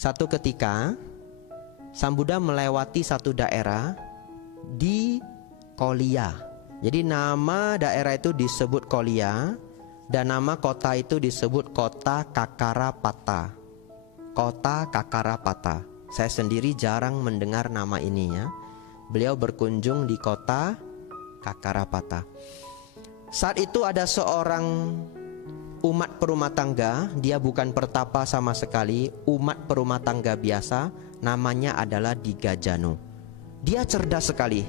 Satu ketika Sang Buddha melewati satu daerah di Kolia. Jadi nama daerah itu disebut Kolia, dan nama kota itu disebut kota Kakarapata. Kota Kakarapata. Saya sendiri jarang mendengar nama ini ya. Beliau berkunjung di kota Kakarapata. Saat itu ada seorang umat perumah tangga. Dia bukan pertapa sama sekali, umat perumah tangga biasa. Namanya adalah Digajanu. Dia cerdas sekali.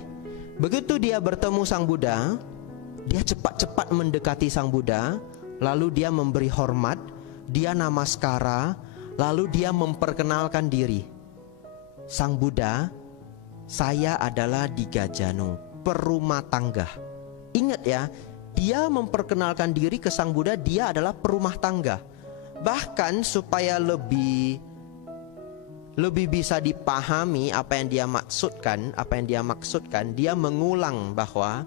Begitu dia bertemu Sang Buddha, dia cepat-cepat mendekati Sang Buddha. Lalu dia memberi hormat, dia namaskara, lalu dia memperkenalkan diri. Sang Buddha, saya adalah Digajanu, perumah tangga. Ingat ya, dia memperkenalkan diri ke Sang Buddha, dia adalah perumah tangga. Bahkan supaya lebih bisa dipahami apa yang dia maksudkan, dia mengulang bahwa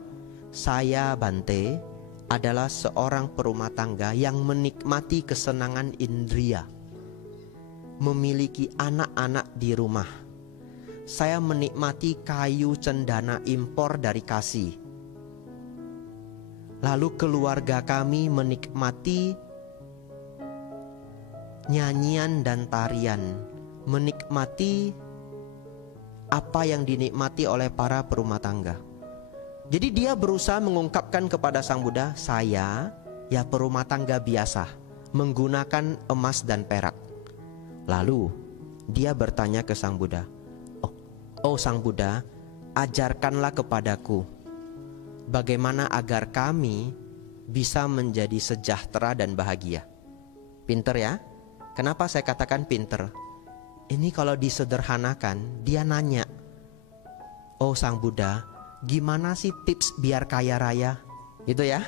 saya Bante adalah seorang perumah tangga yang menikmati kesenangan indria, memiliki anak-anak di rumah. Saya menikmati kayu cendana impor dari Kasih. Lalu keluarga kami menikmati nyanyian dan tarian, menikmati apa yang dinikmati oleh para perumah tangga. Jadi dia berusaha mengungkapkan kepada Sang Buddha, saya ya perumah tangga biasa, menggunakan emas dan perak. Lalu dia bertanya ke Sang Buddha, Oh Sang Buddha, ajarkanlah kepadaku bagaimana agar kami bisa menjadi sejahtera dan bahagia. Pinter ya? Kenapa saya katakan pinter? Ini kalau disederhanakan, dia nanya, Oh Sang Buddha, gimana sih tips biar kaya raya? Gitu ya.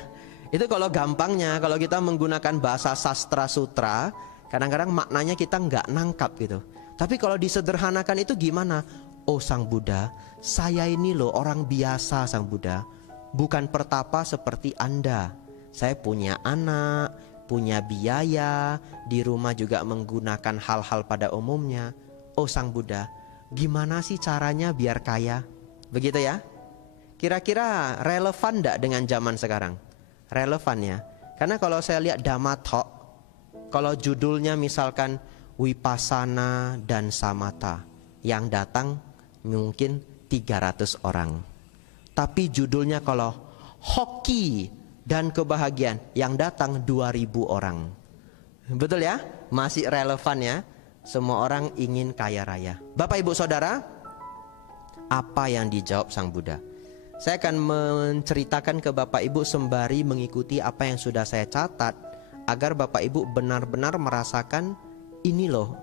Itu kalau gampangnya, kalau kita menggunakan bahasa sastra sutra, kadang-kadang maknanya kita nggak nangkap gitu. Tapi kalau disederhanakan itu gimana? Oh Sang Buddha, saya ini loh orang biasa Sang Buddha, bukan pertapa seperti Anda. Saya punya anak, punya biaya, di rumah juga menggunakan hal-hal pada umumnya. Oh Sang Buddha, gimana sih caranya biar kaya? Begitu ya. Kira-kira relevan enggak dengan zaman sekarang? Relevan ya. Karena kalau saya lihat Dhamma Talk, kalau judulnya misalkan Vipassana dan Samatha, yang datang mungkin 300 orang. Tapi judulnya kalau hoki dan kebahagiaan, yang datang 2000 orang. Betul ya? Masih relevan ya? Semua orang ingin kaya raya. Bapak Ibu Saudara, apa yang dijawab Sang Buddha? Saya akan menceritakan ke Bapak Ibu sembari mengikuti apa yang sudah saya catat, agar Bapak Ibu benar-benar merasakan ini loh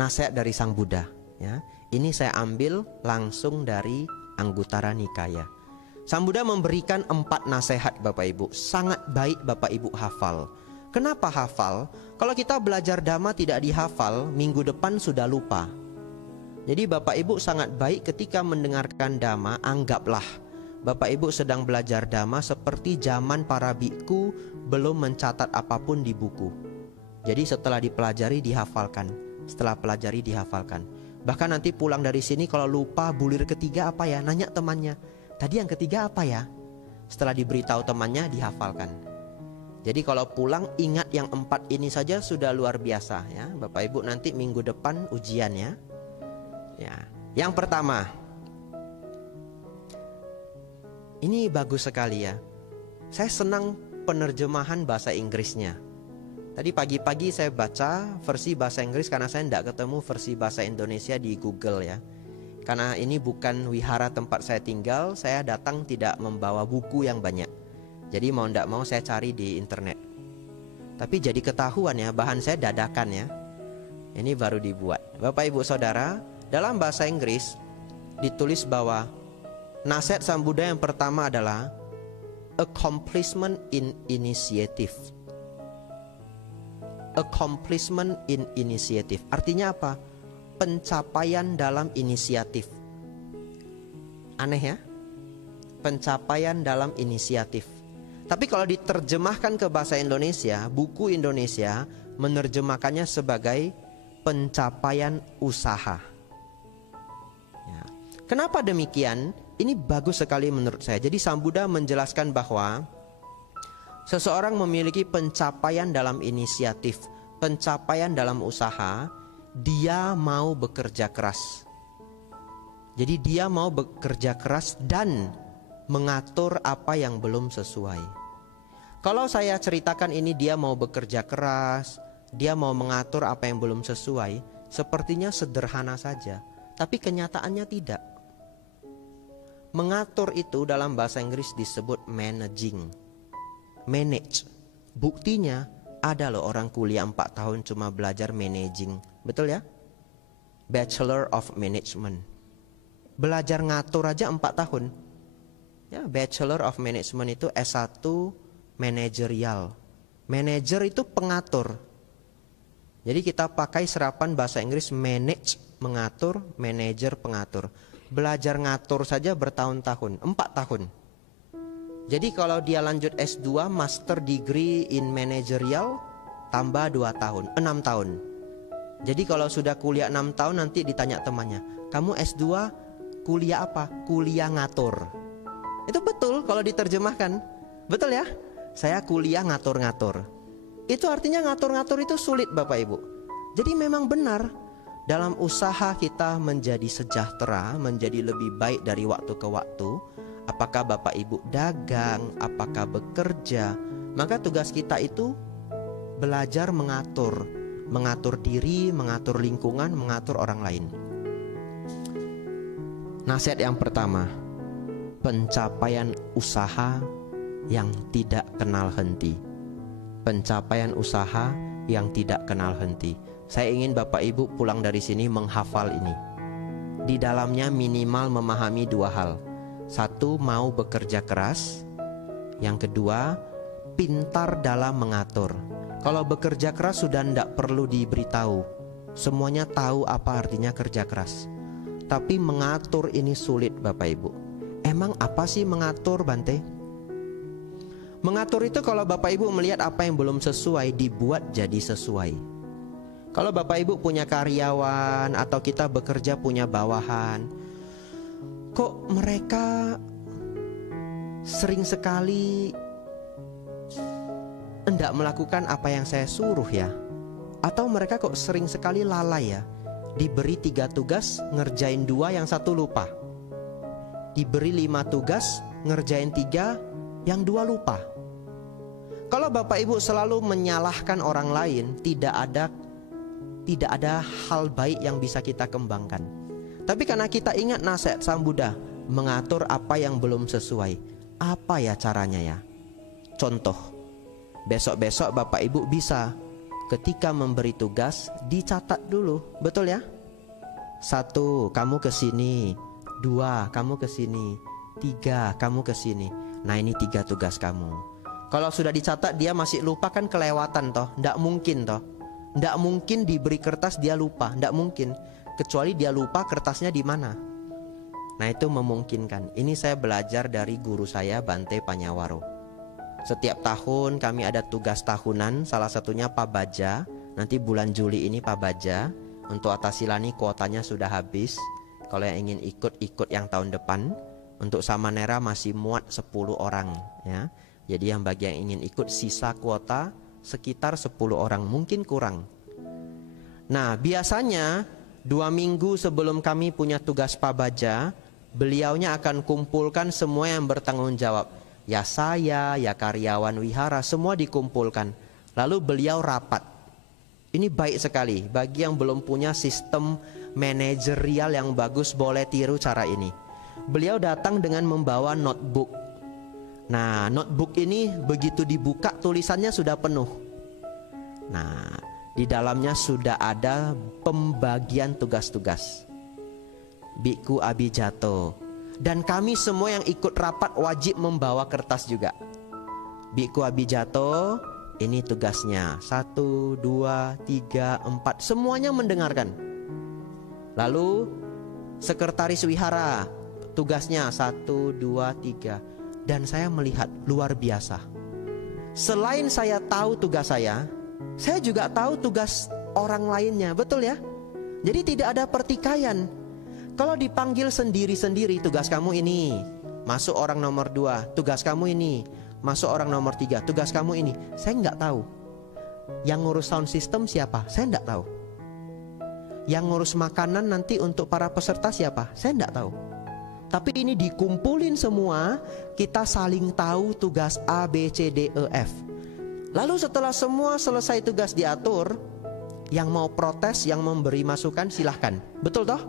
nasihat dari Sang Buddha ya. Ini saya ambil langsung dari Anguttara Nikaya. Sang Buddha memberikan 4 nasihat Bapak Ibu. Sangat baik Bapak Ibu hafal. Kenapa hafal? Kalau kita belajar Dhamma tidak dihafal, minggu depan sudah lupa. Jadi Bapak Ibu sangat baik ketika mendengarkan Dhamma, anggaplah Bapak Ibu sedang belajar Dhamma seperti zaman para biku belum mencatat apapun di buku. Jadi setelah dipelajari dihafalkan, setelah pelajari dihafalkan. Bahkan nanti pulang dari sini kalau lupa bulir ketiga apa ya, nanya temannya, tadi yang ketiga apa ya? Setelah diberitahu temannya dihafalkan. Jadi kalau pulang ingat yang 4 ini saja sudah luar biasa ya. Bapak Ibu nanti minggu depan ujian ya. Ya, yang pertama, ini bagus sekali ya. Saya senang penerjemahan bahasa Inggrisnya. Tadi pagi-pagi saya baca versi bahasa Inggris karena saya tidak ketemu versi bahasa Indonesia di Google ya. Karena ini bukan wihara tempat saya tinggal, saya datang tidak membawa buku yang banyak. Jadi mau tidak mau saya cari di internet. Tapi jadi ketahuan ya, bahan saya dadakan ya. Ini baru dibuat. Bapak Ibu Saudara, dalam bahasa Inggris ditulis bahwa nasihat Sang Buddha yang pertama adalah accomplishment in initiative. Accomplishment in initiative. Artinya apa? Pencapaian dalam inisiatif. Aneh ya? Pencapaian dalam inisiatif. Tapi kalau diterjemahkan ke bahasa Indonesia, buku Indonesia menerjemahkannya sebagai pencapaian usaha. Ya. Kenapa demikian? Ini bagus sekali menurut saya. Jadi Sang Buddha menjelaskan bahwa seseorang memiliki pencapaian dalam inisiatif, pencapaian dalam usaha, dia mau bekerja keras. Jadi dia mau bekerja keras dan mengatur apa yang belum sesuai. Kalau saya ceritakan ini dia mau bekerja keras, dia mau mengatur apa yang belum sesuai, sepertinya sederhana saja, tapi kenyataannya tidak. Mengatur itu dalam bahasa Inggris disebut managing. Manage. Buktinya ada loh orang kuliah 4 tahun cuma belajar managing. Betul ya? Bachelor of Management. Belajar ngatur aja 4 tahun. Ya, Bachelor of Management itu S1 manajerial. Manager itu pengatur. Jadi kita pakai serapan bahasa Inggris manage, mengatur, manager, pengatur. Belajar ngatur saja bertahun-tahun, 4 tahun. Jadi kalau dia lanjut S2, Master Degree in Managerial, tambah 2 tahun, 6 tahun. Jadi kalau sudah kuliah 6 tahun nanti ditanya temannya, kamu S2 kuliah apa? Kuliah ngatur. Itu betul kalau diterjemahkan. Betul ya? Saya kuliah ngatur-ngatur. Itu artinya ngatur-ngatur itu sulit Bapak Ibu. Jadi memang benar, dalam usaha kita menjadi sejahtera, menjadi lebih baik dari waktu ke waktu, apakah Bapak Ibu dagang, apakah bekerja, maka tugas kita itu belajar mengatur. Mengatur diri, mengatur lingkungan, mengatur orang lain. Nasihat yang pertama, pencapaian usaha yang tidak kenal henti. Pencapaian usaha yang tidak kenal henti. Saya ingin Bapak Ibu pulang dari sini menghafal ini. Di dalamnya minimal memahami 2 hal. 1, mau bekerja keras. Yang kedua, pintar dalam mengatur. Kalau bekerja keras sudah tidak perlu diberitahu. Semuanya tahu apa artinya kerja keras. Tapi mengatur ini sulit Bapak Ibu. Emang apa sih mengatur, Bante? Mengatur itu kalau Bapak Ibu melihat apa yang belum sesuai, dibuat jadi sesuai. Kalau Bapak Ibu punya karyawan atau kita bekerja punya bawahan, kok mereka sering sekali tidak melakukan apa yang saya suruh ya? Atau mereka kok sering sekali lalai ya? Diberi 3 tugas, ngerjain 2, yang 1 lupa. Diberi 5 tugas, ngerjain 3, yang 2 lupa. Kalau Bapak Ibu selalu menyalahkan orang lain, tidak ada hal baik yang bisa kita kembangkan. Tapi karena kita ingat nasihat Sang Buddha, mengatur apa yang belum sesuai. Apa ya caranya ya? Contoh, besok-besok Bapak Ibu bisa ketika memberi tugas dicatat dulu, betul ya? 1, kamu ke sini. 2, kamu ke sini. 3, kamu ke sini. Nah, ini 3 tugas kamu. Kalau sudah dicatat dia masih lupa kan kelewatan toh. Nggak mungkin toh. Nggak mungkin diberi kertas dia lupa. Nggak mungkin. Kecuali dia lupa kertasnya di mana. Nah, itu memungkinkan. Ini saya belajar dari guru saya Bante Panyawaro. Setiap tahun kami ada tugas tahunan. Salah satunya Pabaja. Nanti bulan Juli ini Pabaja. Untuk Atasilani kuotanya sudah habis. Kalau yang ingin ikut yang tahun depan. Untuk Samanera masih muat 10 orang ya. Jadi yang bagi yang ingin ikut sisa kuota sekitar 10 orang, mungkin kurang. Nah, biasanya 2 minggu sebelum kami punya tugas Pabaja, beliaunya akan kumpulkan semua yang bertanggung jawab. Ya saya, ya karyawan wihara, semua dikumpulkan. Lalu beliau rapat. Ini baik sekali. Bagi yang belum punya sistem manajerial yang bagus, boleh tiru cara ini. Beliau datang dengan membawa notebook. Nah, notebook ini begitu dibuka tulisannya sudah penuh. Nah, di dalamnya sudah ada pembagian tugas-tugas. Biku Abijato. Dan kami semua yang ikut rapat wajib membawa kertas juga. Biku Abijato, ini tugasnya 1, 2, 3, 4. Semuanya mendengarkan. Lalu sekretaris wihara, tugasnya 1, 2, 3. Dan saya melihat luar biasa. Selain saya tahu tugas saya juga tahu tugas orang lainnya, betul ya? Jadi tidak ada pertikaian. Kalau dipanggil sendiri-sendiri, tugas kamu ini, masuk orang nomor 2, tugas kamu ini, masuk orang nomor 3, tugas kamu ini. Saya nggak tahu. Yang ngurus sound system siapa? Saya nggak tahu. Yang ngurus makanan nanti untuk para peserta siapa? Saya nggak tahu. Tapi ini dikumpulin semua, kita saling tahu tugas A, B, C, D, E, F. Lalu setelah semua selesai tugas diatur, yang mau protes, yang memberi masukan silahkan. Betul toh?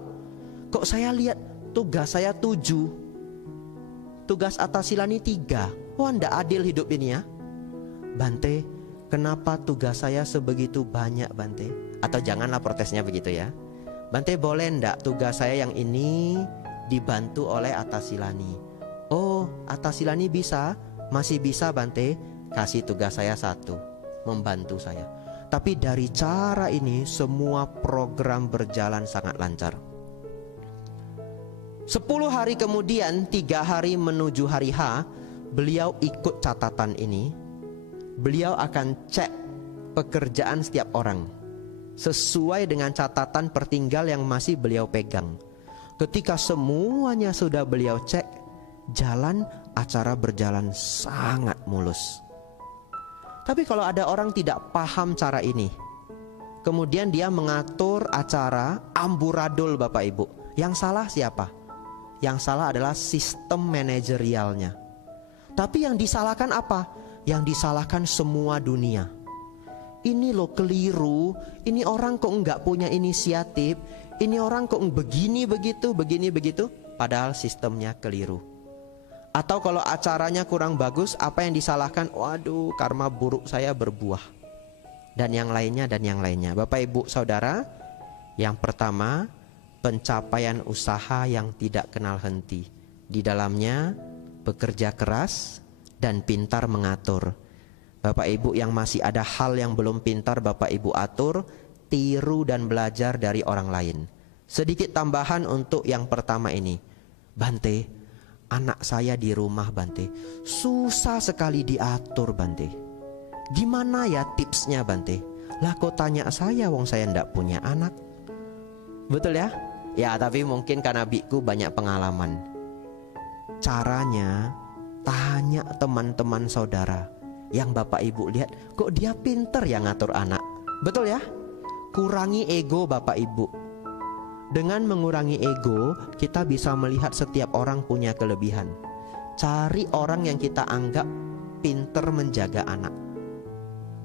Kok saya lihat tugas saya 7, tugas Atasilani 3. Wah, ndak adil hidup ini ya. Bante, kenapa tugas saya sebegitu banyak, Bante? Atau janganlah protesnya begitu ya. Bante, boleh ndak tugas saya yang ini dibantu oleh Atasilani? Oh, Atasilani bisa? Masih bisa, Bante. Kasih tugas saya 1, membantu saya. Tapi dari cara ini semua program berjalan sangat lancar. 10 hari kemudian, 3 hari menuju hari H, beliau ikut catatan ini. Beliau akan cek pekerjaan setiap orang sesuai dengan catatan pertinggal yang masih beliau pegang. Ketika semuanya sudah beliau cek, acara berjalan sangat mulus. Tapi kalau ada orang tidak paham cara ini, kemudian dia mengatur acara amburadul, Bapak Ibu, yang salah siapa? Yang salah adalah sistem manajerialnya. Tapi yang disalahkan apa? Yang disalahkan semua dunia. Ini loh keliru, ini orang kok nggak punya inisiatif, ini orang kok begini begitu, padahal sistemnya keliru. Atau kalau acaranya kurang bagus, apa yang disalahkan? Waduh, karma buruk saya berbuah. Dan yang lainnya. Bapak Ibu Saudara, yang pertama, pencapaian usaha yang tidak kenal henti. Di dalamnya bekerja keras dan pintar mengatur. Bapak Ibu yang masih ada hal yang belum pintar Bapak Ibu atur, tiru dan belajar dari orang lain. Sedikit tambahan untuk yang pertama ini. Bante, anak saya di rumah, Bante, susah sekali diatur, Bante. Gimana ya tipsnya, Bante? Lah kok tanya saya, wong saya ndak punya anak. Betul ya? Ya, tapi mungkin karena biku banyak pengalaman. Caranya, tanya teman-teman saudara yang Bapak Ibu lihat, kok dia pinter ya ngatur anak. Betul ya? Kurangi ego Bapak Ibu. Dengan mengurangi ego, kita bisa melihat setiap orang punya kelebihan. Cari orang yang kita anggap pinter menjaga anak.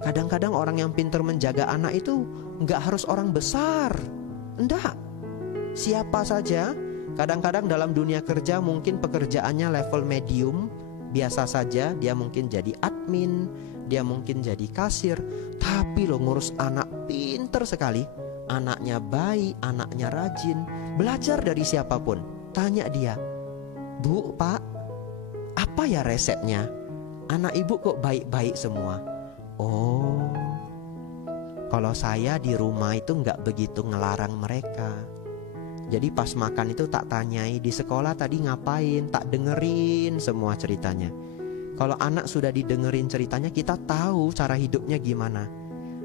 Kadang-kadang orang yang pinter menjaga anak itu nggak harus orang besar. Enggak. Siapa saja. Kadang-kadang dalam dunia kerja mungkin pekerjaannya level medium, biasa saja. Dia mungkin jadi admin, dia mungkin jadi kasir. Tapi lo ngurus anak pinter sekali. Anaknya baik, anaknya rajin. Belajar dari siapapun. Tanya dia, Bu, Pak, apa ya resepnya? Anak ibu kok baik-baik semua. Oh, kalau saya di rumah itu gak begitu ngelarang mereka. Jadi pas makan itu tak tanyai di sekolah tadi ngapain, tak dengerin semua ceritanya. Kalau anak sudah didengerin ceritanya, kita tahu cara hidupnya gimana.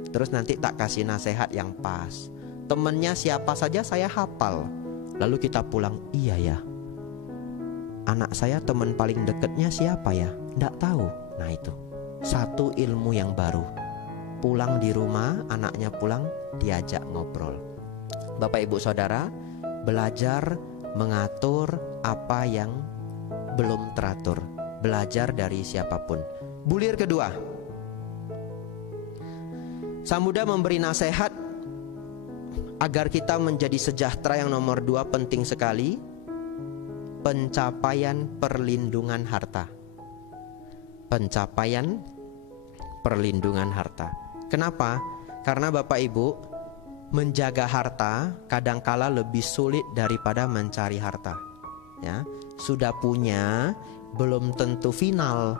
Terus nanti tak kasih nasihat yang pas. Temennya siapa saja saya hafal. Lalu kita pulang, iya ya, anak saya teman paling dekatnya siapa ya? Nggak tahu. Nah itu satu ilmu yang baru. Pulang di rumah, anaknya pulang, diajak ngobrol. Bapak Ibu Saudara, belajar mengatur apa yang belum teratur. Belajar dari siapapun. Bulir kedua, Sang Buddha memberi nasihat agar kita menjadi sejahtera. Yang nomor 2 penting sekali, pencapaian perlindungan harta. Pencapaian perlindungan harta. Kenapa? Karena Bapak Ibu, menjaga harta kadangkala lebih sulit daripada mencari harta. Ya, sudah punya belum tentu final,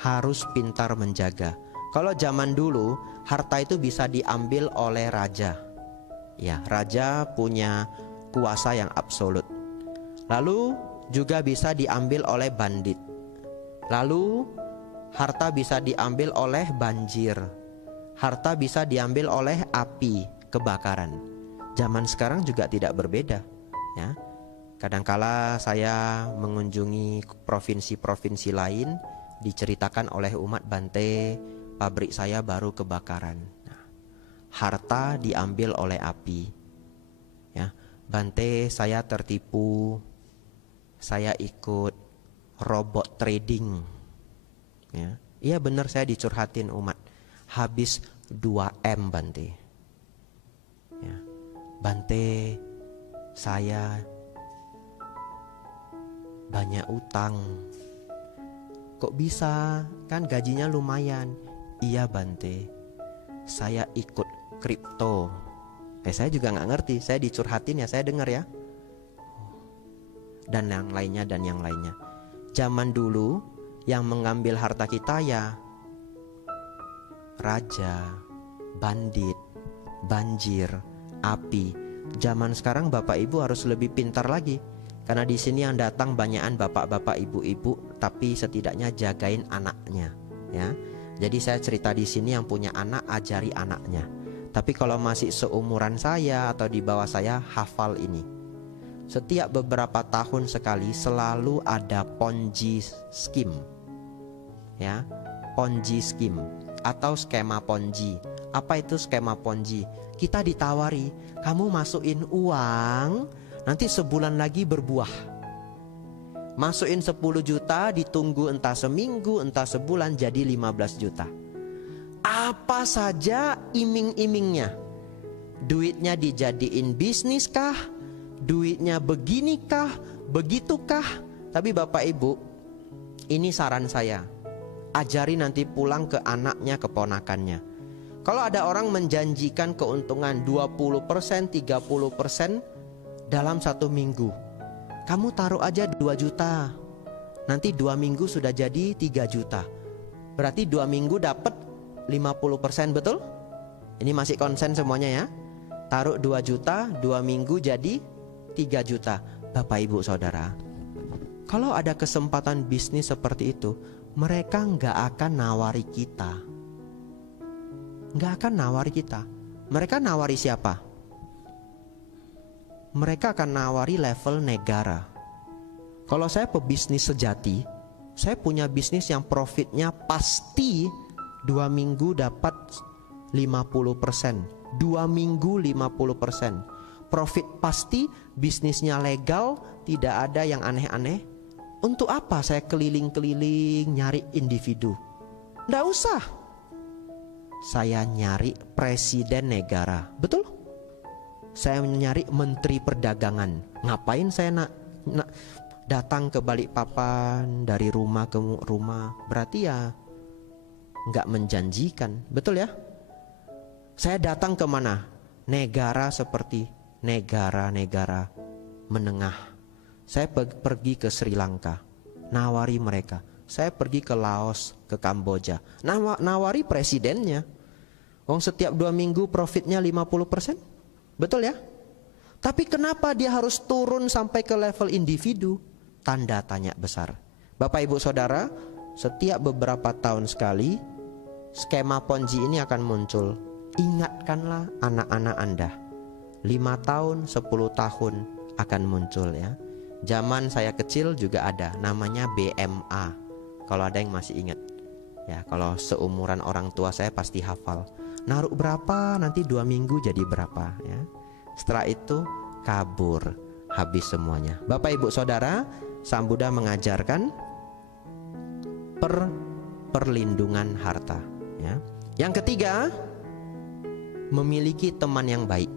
harus pintar menjaga. Kalau zaman dulu, harta itu bisa diambil oleh raja. Ya, raja punya kuasa yang absolut. Lalu juga bisa diambil oleh bandit. Lalu harta bisa diambil oleh banjir. Harta bisa diambil oleh api. kebakaran. Zaman sekarang juga tidak berbeda, ya. Kadangkala saya mengunjungi provinsi-provinsi lain, diceritakan oleh umat, Bante, pabrik saya baru kebakaran. Nah, harta diambil oleh api, ya. Bante, saya tertipu, saya ikut robot trading, ya. Iya benar, saya dicurhatin umat, habis 2M Bante, ya. Bante, saya banyak utang. Kok bisa? Kan gajinya lumayan. Iya Bante, saya ikut kripto. Saya juga nggak ngerti, saya dicurhatin ya, saya dengar ya. Dan yang lainnya dan yang lainnya. Zaman dulu yang mengambil harta kita ya raja, bandit, banjir, api. Zaman sekarang Bapak Ibu harus lebih pintar lagi, karena di sini yang datang banyakan bapak-bapak, ibu-ibu, tapi setidaknya jagain anaknya, ya. Jadi saya cerita di sini yang punya anak, ajari anaknya. Tapi kalau masih seumuran saya atau di bawah saya, hafal ini. Setiap beberapa tahun sekali selalu ada Ponzi scheme, ya. Ponzi scheme atau skema Ponzi. Apa itu skema Ponzi? Kita ditawari, kamu masukin uang, nanti sebulan lagi berbuah. Masukin 10 juta, ditunggu entah seminggu, entah sebulan, jadi 15 juta. Apa saja iming-imingnya. Duitnya dijadiin bisnis kah? Duitnya beginikah? Begitukah? Tapi Bapak Ibu, ini saran saya, ajari nanti pulang ke anaknya, keponakannya. Kalau ada orang menjanjikan keuntungan 20%, 30% dalam 1 minggu, kamu taruh aja 2 juta. Nanti 2 minggu sudah jadi 3 juta. Berarti 2 minggu dapat 50%, betul? Ini masih konsen semuanya ya. Taruh 2 juta, 2 minggu jadi 3 juta. Bapak Ibu Saudara, kalau ada kesempatan bisnis seperti itu, mereka nggak akan nawari kita. Nggak akan nawari kita. Mereka nawari siapa? Mereka akan nawari level negara. Kalau saya pebisnis sejati, saya punya bisnis yang profitnya pasti 2 minggu dapat 50%, 2 minggu 50%. Profit pasti, bisnisnya legal, tidak ada yang aneh-aneh. Untuk apa saya keliling-keliling nyari individu? Nggak usah. Saya nyari presiden negara, betul? Saya nyari menteri perdagangan. Ngapain saya datang ke Balikpapan dari rumah ke rumah? Berarti ya nggak menjanjikan, betul ya? Saya datang ke mana? Negara seperti negara-negara menengah. Saya pergi ke Sri Lanka, nawari mereka. Saya pergi ke Laos, ke Kamboja, nawari presidennya. Setiap 2 minggu profitnya 50%, betul ya? Tapi kenapa dia harus turun sampai ke level individu? Tanda tanya besar. Bapak Ibu Saudara, setiap beberapa tahun sekali skema Ponzi ini akan muncul. Ingatkanlah anak-anak Anda. 5 tahun, 10 tahun akan muncul ya. Zaman saya kecil juga ada, namanya BMA. Kalau ada yang masih ingat ya, kalau seumuran orang tua saya pasti hafal. Naruh berapa, nanti 2 minggu jadi berapa ya. Setelah itu kabur, habis semuanya. Bapak Ibu Saudara, Sang Buddha mengajarkan perlindungan harta ya. Yang ketiga, memiliki teman yang baik.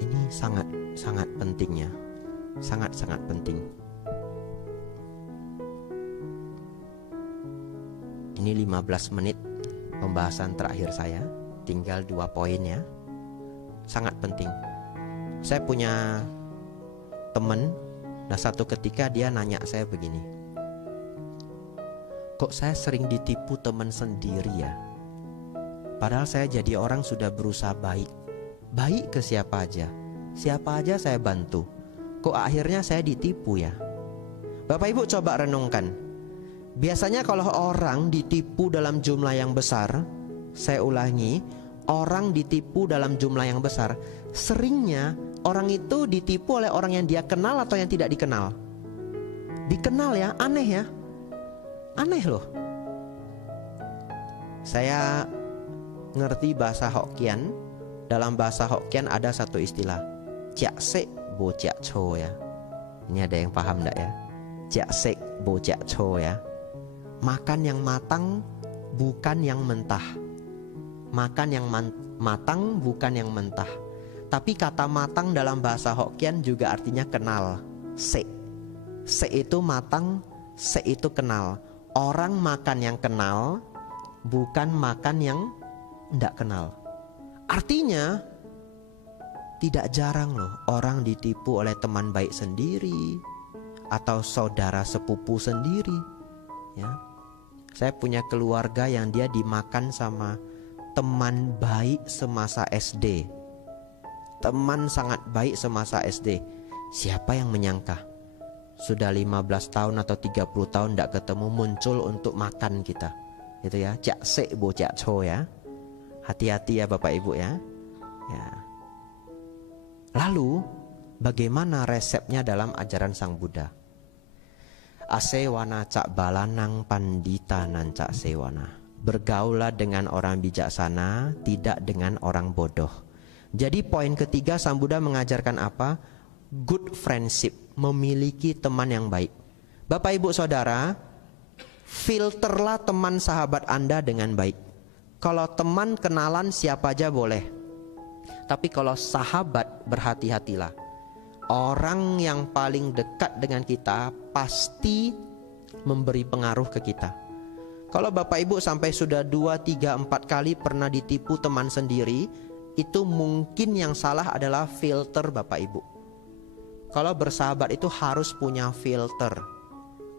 Ini sangat pentingnya, sangat penting. Ini 15 menit pembahasan terakhir saya, tinggal 2 poin ya. Sangat penting. Saya punya teman, nah satu ketika dia nanya saya begini, kok saya sering ditipu teman sendiri ya? Padahal saya jadi orang sudah berusaha baik. Baik ke siapa aja, siapa aja saya bantu. Kok akhirnya saya ditipu ya? Bapak Ibu coba renungkan. Biasanya kalau orang ditipu dalam jumlah yang besar, saya ulangi, orang ditipu dalam jumlah yang besar, seringnya orang itu ditipu oleh orang yang dia kenal atau yang tidak dikenal. Dikenal ya, aneh ya. Aneh loh. Saya ngerti bahasa Hokkien. Dalam bahasa Hokkien ada satu istilah, Jiak sek bo jiak cho ya. Ini ada yang paham enggak ya? Jiak sek bo jiak cho ya. Makan yang matang, bukan yang mentah. Makan yang matang, bukan yang mentah. Tapi kata matang dalam bahasa Hokkien juga artinya kenal. Se. Se itu matang, se itu kenal. Orang makan yang kenal, bukan makan yang tidak kenal. Artinya tidak jarang loh orang ditipu oleh teman baik sendiri atau saudara sepupu sendiri. Ya, saya punya keluarga yang dia dimakan sama teman baik semasa SD. Teman sangat baik semasa SD. Siapa yang menyangka sudah 15 tahun atau 30 tahun tidak ketemu muncul untuk makan kita. Itu ya, jak sek bo jak cho ya. Hati-hati ya Bapak Ibu ya. Ya. Lalu bagaimana resepnya dalam ajaran Sang Buddha? Asewana cak balanang pandita nan cak sewana. Bergaulah dengan orang bijaksana, tidak dengan orang bodoh. Jadi poin ketiga Sang Buddha mengajarkan apa? Good friendship, memiliki teman yang baik. Bapak Ibu Saudara, filterlah teman sahabat Anda dengan baik. Kalau teman kenalan siapa aja boleh. Tapi kalau sahabat, berhati-hatilah. Orang yang paling dekat dengan kita pasti memberi pengaruh ke kita. Kalau Bapak Ibu sampai sudah 2, 3, 4 kali pernah ditipu teman sendiri, itu mungkin yang salah adalah filter Bapak Ibu. Kalau bersahabat itu harus punya filter.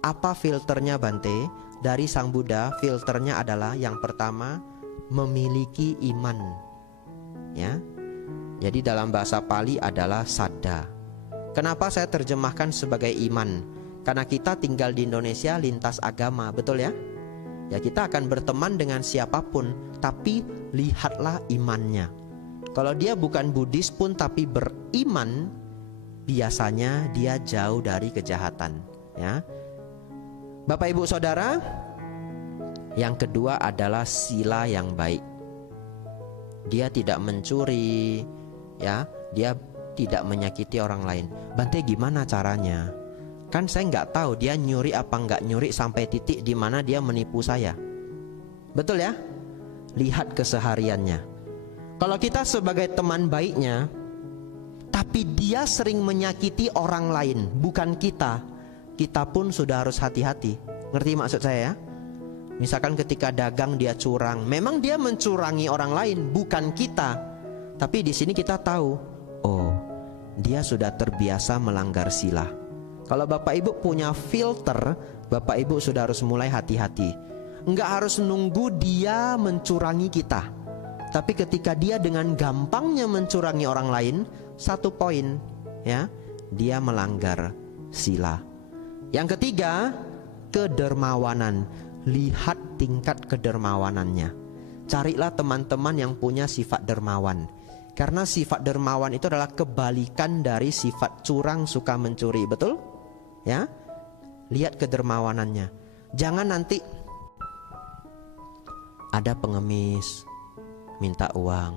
Apa filternya Bante? Dari Sang Buddha, filternya adalah yang pertama, memiliki iman. Ya. Jadi dalam bahasa Pali adalah saddha. Kenapa saya terjemahkan sebagai iman? Karena kita tinggal di Indonesia lintas agama, betul ya? Ya, kita akan berteman dengan siapapun, tapi lihatlah imannya. Kalau dia bukan Buddhis pun tapi beriman, biasanya dia jauh dari kejahatan, ya. Bapak Ibu Saudara, yang kedua adalah sila yang baik. Dia tidak mencuri, ya, dia tidak menyakiti orang lain. Bante, gimana caranya? Kan saya nggak tahu dia nyuri apa nggak nyuri sampai titik di mana dia menipu saya. Betul ya? Lihat kesehariannya. Kalau kita sebagai teman baiknya, tapi dia sering menyakiti orang lain, bukan kita, kita pun sudah harus hati-hati. Ngerti maksud saya ya? Misalkan ketika dagang dia curang, memang dia mencurangi orang lain, bukan kita. Tapi di sini kita tahu, oh, dia sudah terbiasa melanggar sila. Kalau Bapak Ibu punya filter, Bapak Ibu sudah harus mulai hati-hati. Enggak harus nunggu dia mencurangi kita. Tapi ketika dia dengan gampangnya mencurangi orang lain, satu poin, ya, dia melanggar sila. Yang ketiga, kedermawanan. Lihat tingkat kedermawanannya. Carilah teman-teman yang punya sifat dermawan. Karena sifat dermawan itu adalah kebalikan dari sifat curang suka mencuri, betul? Ya, lihat kedermawanannya. Jangan nanti ada pengemis minta uang,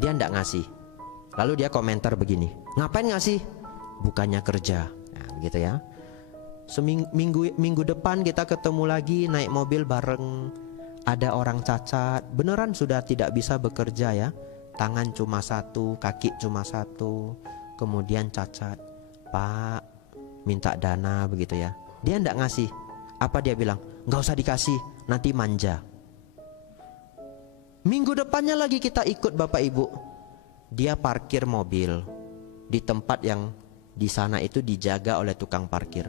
dia ndak ngasih, lalu dia komentar begini, ngapain ngasih? Bukannya kerja. Nah, begitu ya. Minggu depan kita ketemu lagi naik mobil bareng, ada orang cacat, beneran sudah tidak bisa bekerja ya, tangan cuma satu, kaki cuma satu, kemudian cacat. Pak, minta dana begitu ya. Dia ndak ngasih. Apa dia bilang? Nggak usah dikasih, nanti manja. Minggu depannya lagi kita ikut Bapak Ibu, dia parkir mobil di tempat yang di sana itu dijaga oleh tukang parkir.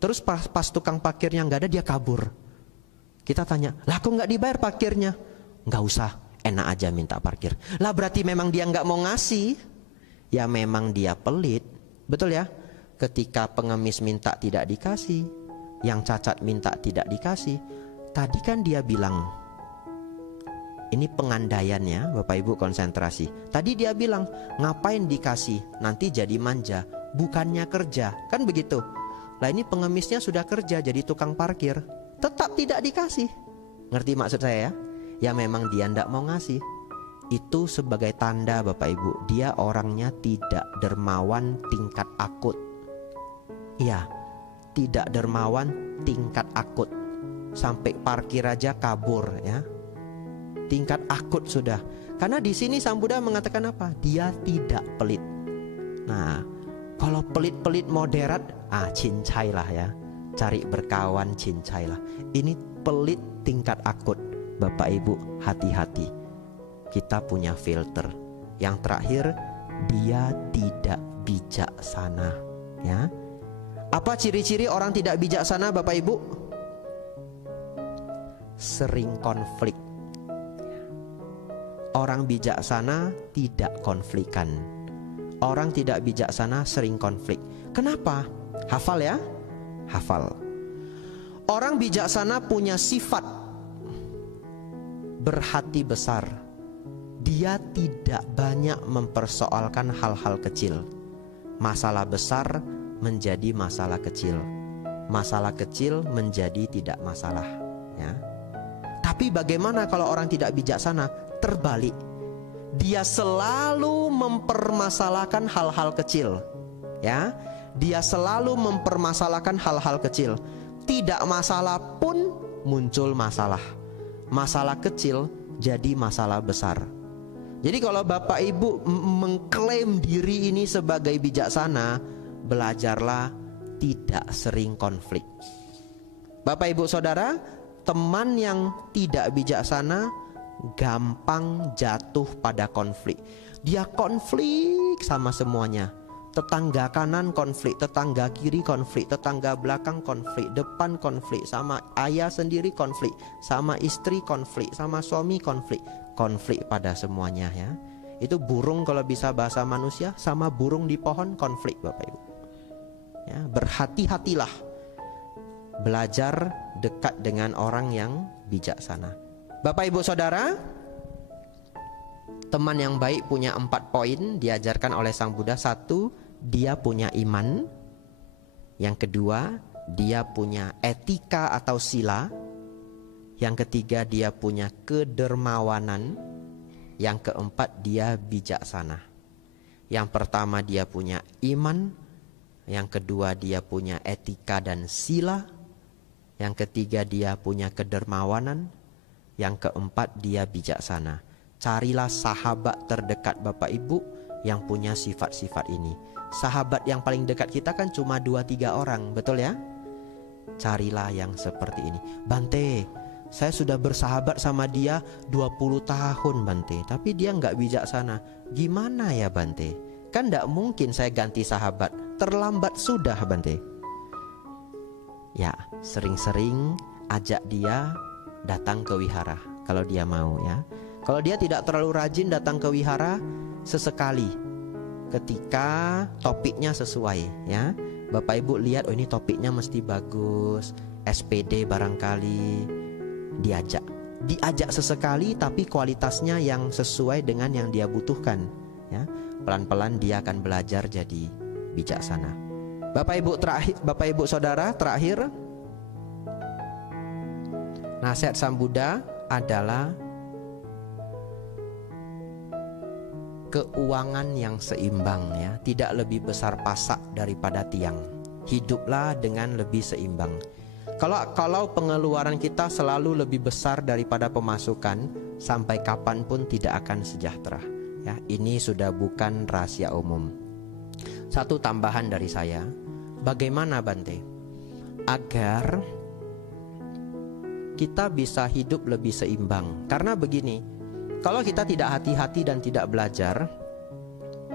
Terus pas tukang parkirnya nggak ada, dia kabur. Kita tanya, lah kok nggak dibayar parkirnya? Nggak usah, enak aja minta parkir. Lah berarti memang dia nggak mau ngasih. Ya memang dia pelit, betul ya? Ketika pengemis minta tidak dikasih, yang cacat minta tidak dikasih. Tadi kan dia bilang, ini Ini pengandaiannya, Bapak Ibu konsentrasi. Tadi dia bilang, ngapain dikasih, nanti jadi manja, bukannya kerja, kan begitu. Lah ini pengemisnya sudah kerja jadi tukang parkir, tetap tidak dikasih. Ngerti maksud saya ya? Ya memang dia ndak mau ngasih. Itu sebagai tanda Bapak Ibu, dia orangnya tidak dermawan tingkat akut. Iya, tidak dermawan tingkat akut. Sampai parkir aja kabur ya. Tingkat akut sudah. Karena di sini Sang Buddha mengatakan apa? Dia tidak pelit. Nah, kalau pelit-pelit moderat, cincai lah ya. Cari berkawan, cincai lah. Ini pelit tingkat akut. Bapak Ibu, hati-hati. Kita punya filter. Yang terakhir, dia tidak bijaksana. Ya. Apa ciri-ciri orang tidak bijaksana, Bapak Ibu? Sering konflik. Orang bijaksana tidak konflikan. Orang tidak bijaksana sering konflik. Kenapa? Hafal ya? Hafal. Orang bijaksana punya sifat berhati besar. Dia tidak banyak mempersoalkan hal-hal kecil. Masalah besar menjadi masalah kecil. Masalah kecil menjadi tidak masalah ya. Tapi bagaimana kalau orang tidak bijaksana? Terbalik, dia selalu mempermasalahkan hal-hal kecil ya. Dia selalu mempermasalahkan hal-hal kecil. Tidak masalah pun muncul masalah. Masalah kecil jadi masalah besar. Jadi kalau Bapak Ibu mengklaim diri ini sebagai bijaksana, belajarlah tidak sering konflik. Bapak Ibu Saudara, teman yang tidak bijaksana gampang jatuh pada konflik. Dia konflik sama semuanya. Tetangga kanan konflik, tetangga kiri konflik, tetangga belakang konflik, depan konflik, sama ayah sendiri konflik, sama istri konflik, sama suami konflik. Konflik pada semuanya ya. Itu burung kalau bisa bahasa manusia, sama burung di pohon konflik Bapak Ibu ya. Berhati-hatilah. Belajar dekat dengan orang yang bijaksana. Bapak Ibu Saudara, teman yang baik punya 4 poin diajarkan oleh Sang Buddha. 1, dia punya iman. Yang kedua, dia punya etika atau sila. Yang ketiga, dia punya kedermawanan. Yang keempat, dia bijaksana. Yang pertama, dia punya iman. Yang kedua, dia punya etika dan sila. Yang ketiga, dia punya kedermawanan. Yang keempat, dia bijaksana. Carilah sahabat terdekat Bapak Ibu yang punya sifat-sifat ini. Sahabat yang paling dekat kita kan cuma 2-3 orang, betul ya? Carilah yang seperti ini. Bante, saya sudah bersahabat sama dia 20 tahun Bante, tapi dia nggak bijaksana. Gimana ya Bante? Kan nggak mungkin saya ganti sahabat. Terlambat sudah Bante. Ya, sering-sering ajak dia datang ke wihara kalau dia mau ya. Kalau dia tidak terlalu rajin datang ke wihara, sesekali ketika topiknya sesuai ya. Bapak Ibu lihat, oh ini topiknya mesti bagus, SPD barangkali, diajak sesekali tapi kualitasnya yang sesuai dengan yang dia butuhkan ya. Pelan-pelan dia akan belajar jadi bijaksana. Bapak Ibu Saudara, terakhir nasihat Sang Buddha adalah keuangan yang seimbang ya. Tidak lebih besar pasak daripada tiang. Hiduplah dengan lebih seimbang. Kalau pengeluaran kita selalu lebih besar daripada pemasukan, sampai kapanpun tidak akan sejahtera ya. Ini sudah bukan rahasia umum. Satu tambahan dari saya, bagaimana Bante agar kita bisa hidup lebih seimbang? Karena begini, kalau kita tidak hati-hati dan tidak belajar,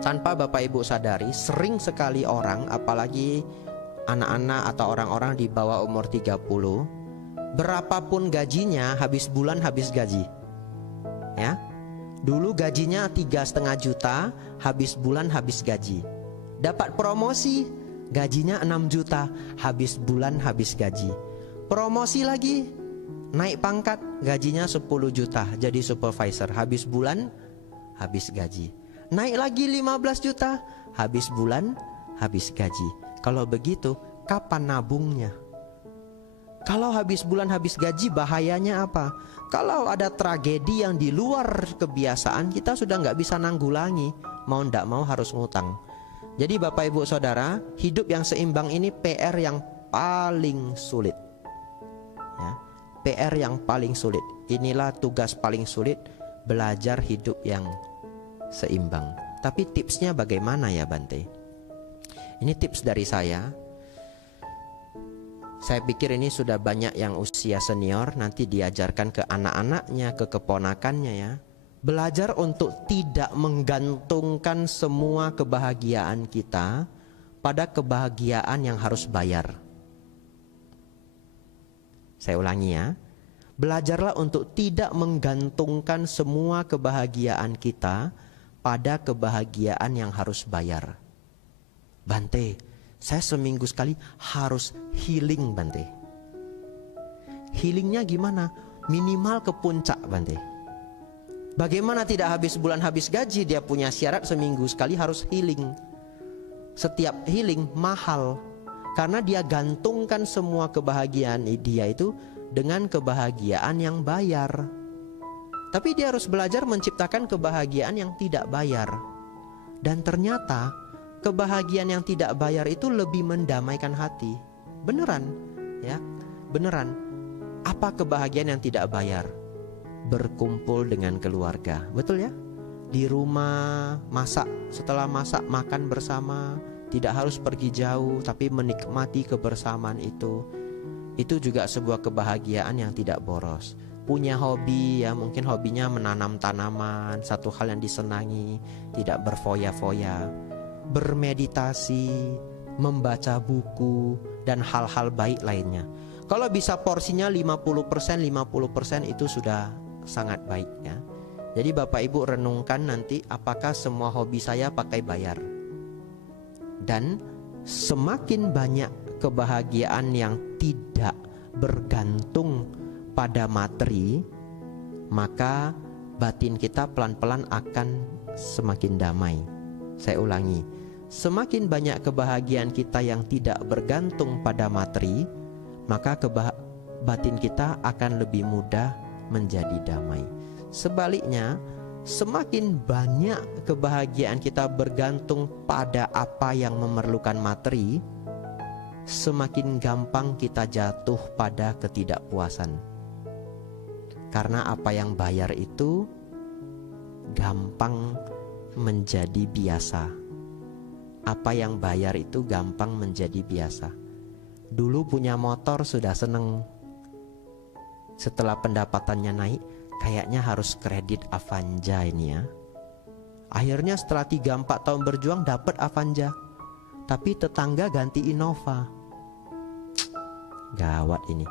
tanpa Bapak Ibu sadari, sering sekali orang, apalagi anak-anak atau orang-orang di bawah umur 30, berapapun gajinya, habis bulan habis gaji ya. Dulu gajinya 3,5 juta, habis bulan habis gaji. Dapat promosi, gajinya 6 juta, habis bulan habis gaji. Promosi lagi Naik pangkat, gajinya 10 juta jadi supervisor. Habis bulan, habis gaji. Naik lagi 15 juta, habis bulan, habis gaji. Kalau begitu, kapan nabungnya? Kalau habis bulan habis gaji, bahayanya apa? Kalau ada tragedi yang di luar kebiasaan, kita sudah nggak bisa nanggulangi. Mau ndak mau harus ngutang. Jadi Bapak Ibu Saudara, hidup yang seimbang ini PR yang paling sulit ya, PR yang paling sulit. Inilah tugas paling sulit, belajar hidup yang seimbang. Tapi tipsnya bagaimana ya Bante? Ini tips dari saya. Saya pikir ini sudah banyak yang usia senior, nanti diajarkan ke anak-anaknya, ke keponakannya ya. Belajar untuk tidak menggantungkan semua kebahagiaan kita pada kebahagiaan yang harus bayar. Saya ulangi ya. Belajarlah untuk tidak menggantungkan semua kebahagiaan kita pada kebahagiaan yang harus bayar. Bante, saya seminggu sekali harus healing Bante. Healingnya gimana? Minimal ke puncak Bante. Bagaimana tidak habis bulan habis gaji, dia punya syarat seminggu sekali harus healing. Setiap healing mahal, karena dia gantungkan semua kebahagiaan dia itu dengan kebahagiaan yang bayar. Tapi dia harus belajar menciptakan kebahagiaan yang tidak bayar. Dan ternyata kebahagiaan yang tidak bayar itu lebih mendamaikan hati. Beneran ya, beneran. Apa kebahagiaan yang tidak bayar? Berkumpul dengan keluarga, betul ya? Di rumah, masak, setelah masak makan bersama. Tidak harus pergi jauh, tapi menikmati kebersamaan itu. Itu juga sebuah kebahagiaan yang tidak boros. Punya hobi ya, mungkin hobinya menanam tanaman, satu hal yang disenangi, tidak berfoya-foya. Bermeditasi, membaca buku, dan hal-hal baik lainnya. Kalau bisa porsinya 50% itu sudah sangat baik ya. Jadi Bapak Ibu renungkan nanti apakah semua hobi saya pakai bayar. Dan semakin banyak kebahagiaan yang tidak bergantung pada materi, maka batin kita pelan-pelan akan semakin damai. Saya ulangi, semakin banyak kebahagiaan kita yang tidak bergantung pada materi, maka batin kita akan lebih mudah menjadi damai. Sebaliknya, semakin banyak kebahagiaan kita bergantung pada apa yang memerlukan materi, semakin gampang kita jatuh pada ketidakpuasan. Karena apa yang bayar itu gampang menjadi biasa. Apa yang bayar itu gampang menjadi biasa. Dulu punya motor sudah seneng, setelah pendapatannya naik, kayaknya harus kredit Avanza ini ya. Akhirnya setelah 3-4 tahun berjuang dapat Avanza, tapi tetangga ganti Innova. Gawat ini.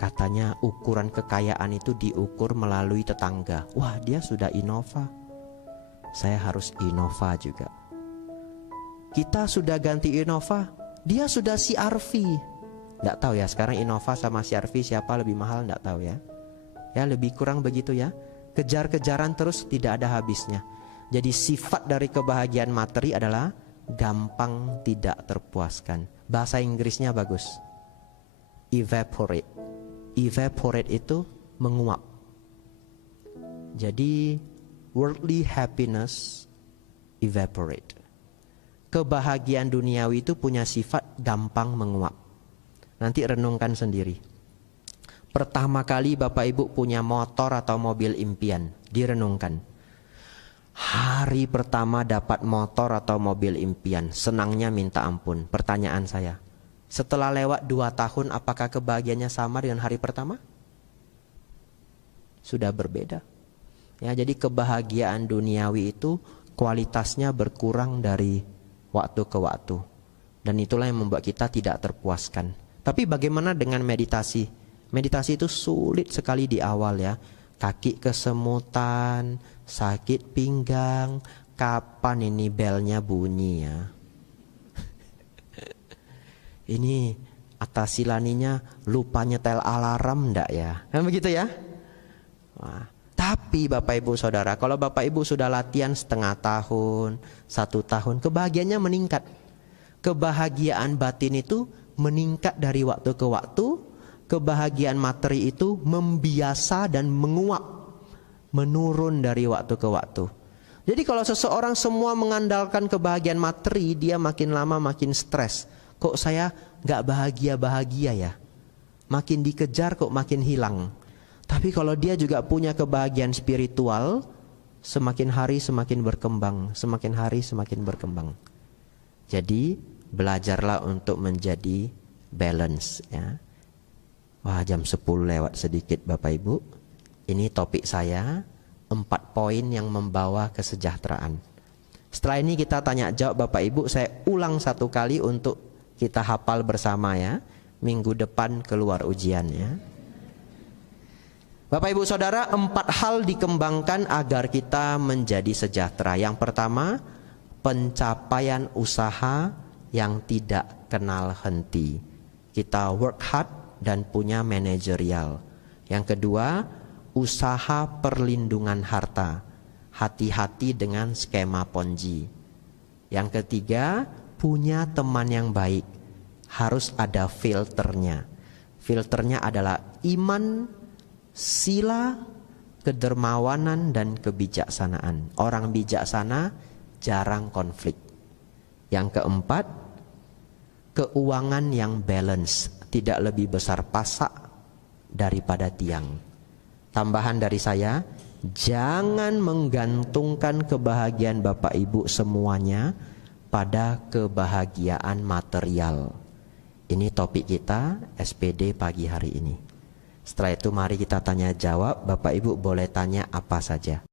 Katanya ukuran kekayaan itu diukur melalui tetangga. Wah, dia sudah Innova, saya harus Innova juga. Kita sudah ganti Innova, dia sudah CR-V. Nggak tahu ya sekarang Innova sama CR-V siapa lebih mahal, nggak tahu ya. Ya lebih kurang begitu ya. Kejar-kejaran terus tidak ada habisnya. Jadi sifat dari kebahagiaan materi adalah gampang tidak terpuaskan. Bahasa Inggrisnya bagus, evaporate. Evaporate itu menguap. Jadi worldly happiness evaporate. Kebahagiaan duniawi itu punya sifat gampang menguap. Nanti renungkan sendiri. Pertama kali Bapak Ibu punya motor atau mobil impian, direnungkan. Hari pertama dapat motor atau mobil impian, senangnya minta ampun. Pertanyaan saya, setelah lewat 2 tahun apakah kebahagiaannya sama dengan hari pertama? Sudah berbeda. Ya, jadi kebahagiaan duniawi itu kualitasnya berkurang dari waktu ke waktu. Dan itulah yang membuat kita tidak terpuaskan. Tapi bagaimana dengan meditasi? Meditasi itu sulit sekali di awal ya. Kaki kesemutan, sakit pinggang, kapan ini belnya bunyi ya. Ini Atas silaninya lupa nyetel alarm ndak ya? Kan begitu ya? Wah. Tapi Bapak Ibu Saudara, kalau Bapak Ibu sudah latihan setengah tahun, 1 tahun, kebahagiaannya meningkat. Kebahagiaan batin itu meningkat dari waktu ke waktu. Kebahagiaan materi itu membiasa dan menguap, menurun dari waktu ke waktu. Jadi kalau seseorang semua mengandalkan kebahagiaan materi, dia makin lama makin stres. Kok saya gak bahagia-bahagia ya? Makin dikejar kok makin hilang. Tapi kalau dia juga punya kebahagiaan spiritual, semakin hari semakin berkembang, semakin hari semakin berkembang. Jadi belajarlah untuk menjadi balance ya. Wah, jam 10 lewat sedikit Bapak Ibu. Ini topik saya, 4 poin yang membawa kesejahteraan. Setelah ini kita tanya jawab Bapak Ibu. Saya ulang 1 kali untuk kita hafal bersama ya. Minggu depan keluar ujian ya. Bapak Ibu Saudara, 4 hal dikembangkan agar kita menjadi sejahtera. Yang pertama, pencapaian usaha yang tidak kenal henti. Kita work hard dan punya manajerial. Yang kedua, usaha perlindungan harta. Hati-hati dengan skema Ponzi. Yang ketiga, punya teman yang baik. Harus ada filternya. Filternya adalah iman, sila, kedermawanan, dan kebijaksanaan. Orang bijaksana jarang konflik. Yang keempat, keuangan yang balance, tidak lebih besar pasak daripada tiang. Tambahan dari saya, jangan menggantungkan kebahagiaan Bapak Ibu semuanya pada kebahagiaan material. Ini topik kita SPD pagi hari ini. Setelah itu mari kita tanya jawab. Bapak Ibu boleh tanya apa saja.